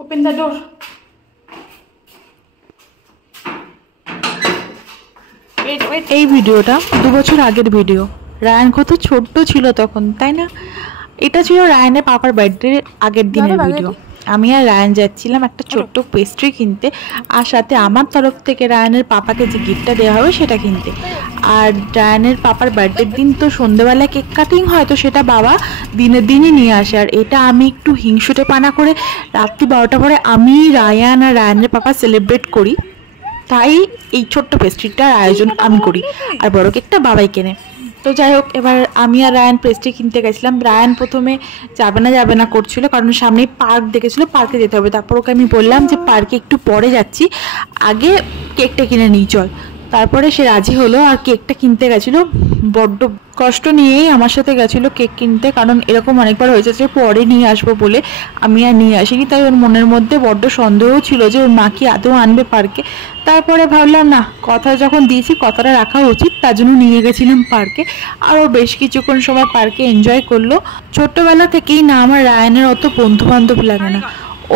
Open the door. এই ভিডিওটা 2 বছর আগের ভিডিও। রায়ান কত ছোট্ট ছিল তখন, তাই না? এটা ছিল রায়ানের পাপার বার্থডে আগের দিনের ভিডিও। আমি আর রায়ান যাচ্ছিলাম একটা ছোট্ট পেস্ট্রি কিনতে, আর সাথে আমার তরফ থেকে রায়ানের পাপাকে যে গিফটটা দেওয়া হবে সেটা কিনতে। আর রায়ানের পাপার বার্থডের দিন তো সন্ধ্যেবেলা কেক কাটিং হয়, তো সেটা বাবা দিনের দিনই নিয়ে আসে। আর এটা আমি একটু হিংসুটে পানা করে রাত্রি 12টা পরে আমি, রায়ান আর রায়ানের পাপা সেলিব্রেট করি। তাই এই ছোট্ট পেস্ট্রিটার আয়োজন আমি করি, আর বড় কেকটা বাবাই কেনে। তো যাই হোক, এবার আমি আর রায়ান পেস্ট্রি কিনতে গেছিলাম। রায়ান প্রথমে যাবে না করছিল, কারণ সামনেই পার্ক দেখেছিল, পার্কে যেতে হবে। তারপর ওকে আমি বললাম যে পার্কে একটু পরে যাচ্ছি, আগে কেকটা কিনে নিই চল। তারপরে সে রাজি হলো আর কেকটা কিনতে গেছিলো। বড্ড কষ্ট নিয়েই আমার সাথে গেছিলো কেক কিনতে, কারণ এরকম অনেকবার হয়েছে যে পরে নিয়ে আসবো বলে আমি আর নিয়ে আসিনি। তাই ওর মনের মধ্যে বড্ড সন্দেহ ছিল যে ওর মা কি আদৌ আনবে পার্কে। তারপরে ভাবলাম না, কথা যখন দিয়েছি কথাটা রাখা উচিত, তার জন্য নিয়ে গেছিলাম পার্কে। আর ও বেশ কিছুক্ষণ সময় পার্কে এনজয় করলো। ছোট্টবেলা থেকেই না আমার রায়ানের অত বন্ধু বান্ধব লাগে না,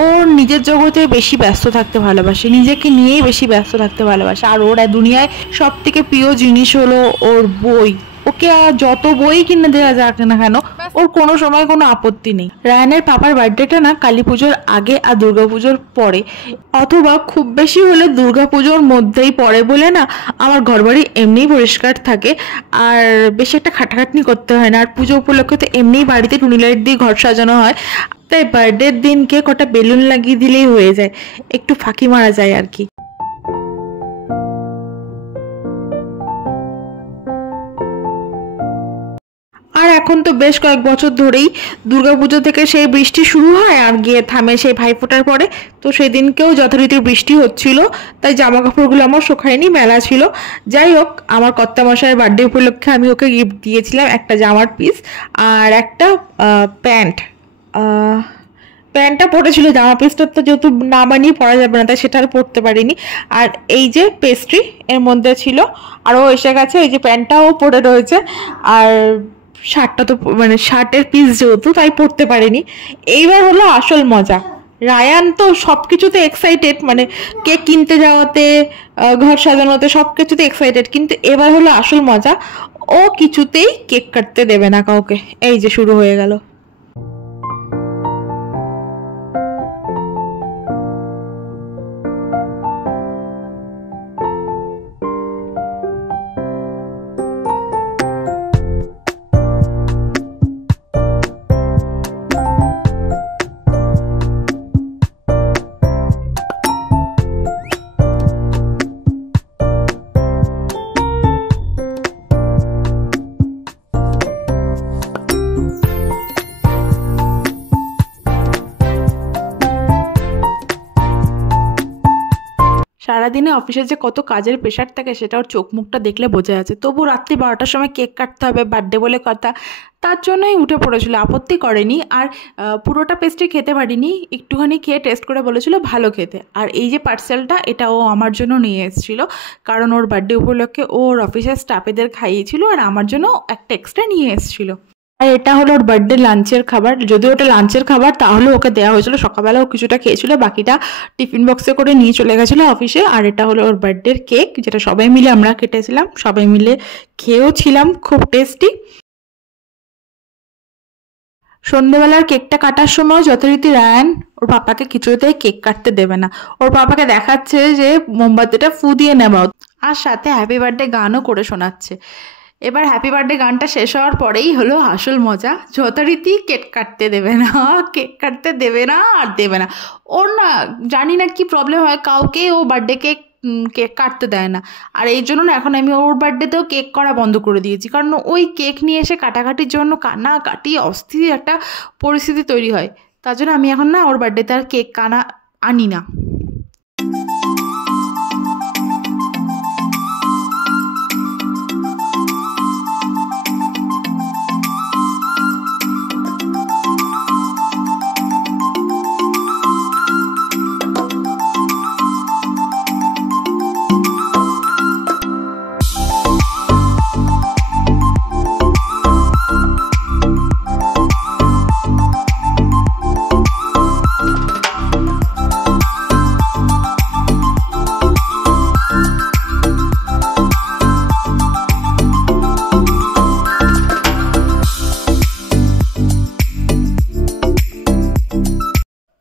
ওর নিজের জগতে বেশি ব্যস্ত থাকতে ভালোবাসে, নিজেকে নিয়েই বেশি ব্যস্ত থাকতে ভালোবাসে। আর ওর দুনিয়ায় সব থেকে প্রিয় জিনিস হলো ওর বই। ওকে আর যত বই কিনে দেওয়া যাক না কেন, ওর কোনো সময় কোনো আপত্তি নেই। রায়ানের পাপার বার্থডেটা না কালী পুজোর আগে আর দুর্গাপুজোর পরে, অথবা খুব বেশি হলে দুর্গাপুজোর মধ্যেই পড়ে বলে না আমার ঘরবাড়ি এমনিই পরিষ্কার থাকে, আর বেশি একটা খাটাখাটনি করতে হয় না। আর পুজো উপলক্ষে তো এমনিই বাড়িতে টুনি লাইট দিয়ে ঘর সাজানো হয়, তাই বার্থডের দিনকে কটা বেলুন লাগিয়ে দিলেই হয়ে যায়, একটু ফাঁকি মারা যায় আর কি। আর এখন তো বেশ কয়েক বছর ধরেই দুর্গাপুজো থেকে সেই বৃষ্টি শুরু হয় আর গিয়ে থামে সেই ভাইফোঁটার পরে। তো সেদিনকেও যথারীতি বৃষ্টি হচ্ছিল, তাই জামা কাপড়গুলো আমার শুকায়নি, মেলা ছিল। যাই হোক, আমার কর্তামশাইয়ের বার্থডে উপলক্ষে আমি ওকে গিফট দিয়েছিলাম একটা জামার পিস আর একটা প্যান্টটা পরেছিল। জামা পিসটা তো যেহেতু না বানিয়ে পরা যাবে না, তাই সেটা আর পরতে পারিনি। আর এই যে পেস্ট্রি এর মধ্যে ছিল, আর ও এসে গেছে, এই যে প্যান্টটাও পরে রয়েছে। আর শার্টটা তো মানে শার্টের পিস যেহেতু, তাই পরতে পারিনি। এইবার হলো আসল মজা। রায়ান তো সব কিছুতে এক্সাইটেড, মানে কেক কিনতে যাওয়াতে, ঘর সাজানোতে, সব কিছুতে এক্সাইটেড। কিন্তু এবার হলো আসল মজা, ও কিছুতেই কেক কাটতে দেবে না কাউকে। এই যে শুরু হয়ে গেল। সারাদিনে অফিসে যে কত কাজের প্রেশার থাকে সেটা ওর চোখ মুখটা দেখলে বোঝা যাচ্ছে। তবু রাত্রি 12টার সময় কেক কাটতে হবে, বার্থডে বলে কথা, তার জন্যই উঠে পড়েছিল, আপত্তি করেনি। আর পুরোটা পেস্ট্রি খেতে পারিনি, একটুখানি খেয়ে টেস্ট করে বলেছিল ভালো খেতে। আর এই যে পার্সেলটা, এটা ও আমার জন্য নিয়ে এসেছিলো, কারণ ওর বার্থডে উপলক্ষে ওর অফিসের স্টাফেদের খাইয়েছিল, আর আমার জন্য একটা এক্সট্রা নিয়ে এসেছিলো। আর এটা হলো ওর বার্থডে লাঞ্চের খাবার। যদিও ওটা লাঞ্চের খাবার, তাহলে ওকে দেওয়া হয়েছিল। সকালবেলা ও কিছুটা খেয়েছিল, বাকিটা টিফিন বক্সে করে নিয়ে চলে গেছিলো অফিসে। আর এটা হলো ওর বার্থডের কেক, যেটা সবাই মিলে আমরা কেটেছিলাম, সবাই মিলে খেয়েও ছিলাম, খুব টেস্টি। সন্ধ্যেবেলার কেকটা কাটার সময় যথারীতি রায়ান ওর পাপাকে কিছুতেই কেক কাটতে দেবে না। ওর পাপাকে দেখাচ্ছে যে মোমবাতিটা ফু দিয়ে নেওয়া, আর সাথে হ্যাপি বার্থডে গানও করে শোনাচ্ছে। এবার হ্যাপি বার্থডে গানটা শেষ হওয়ার পরেই হলো আসল মজা। যথারীতি কেক কাটতে দেবে না, কেক কাটতে দেবে না আর দেবে না। ওর না জানি না কি প্রবলেম হয়, কাউকে ও বার্থডে কেক কাটতে দেয় না। আর এই জন্য না এখন আমি ওর বার্থডেতেও কেক করা বন্ধ করে দিয়েছি, কারণ ওই কেক নিয়ে এসে কাটাকাটির জন্য কাটি অস্থির একটা পরিস্থিতি তৈরি হয়। তার জন্য আমি এখন না ওর বার্থডেতে আর কেক আনি না।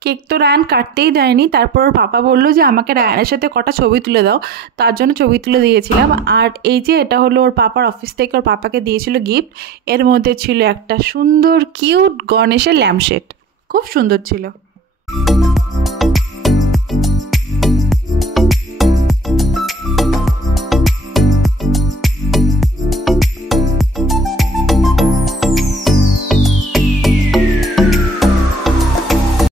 কেক তো রায়ান কাটতেই দেয়নি, তারপর ওর পাপা বললো যে আমাকে রায়ানের সাথে কটা ছবি তুলে দাও, তার জন্য ছবি তুলে দিয়েছিলাম। আর এই যে এটা হলো ওর পাপার অফিস থেকে ওর পাপাকে দিয়েছিল গিফট, এর মধ্যে ছিল একটা সুন্দর কিউট গণেশের ল্যাম্পশেড, খুব সুন্দর ছিল।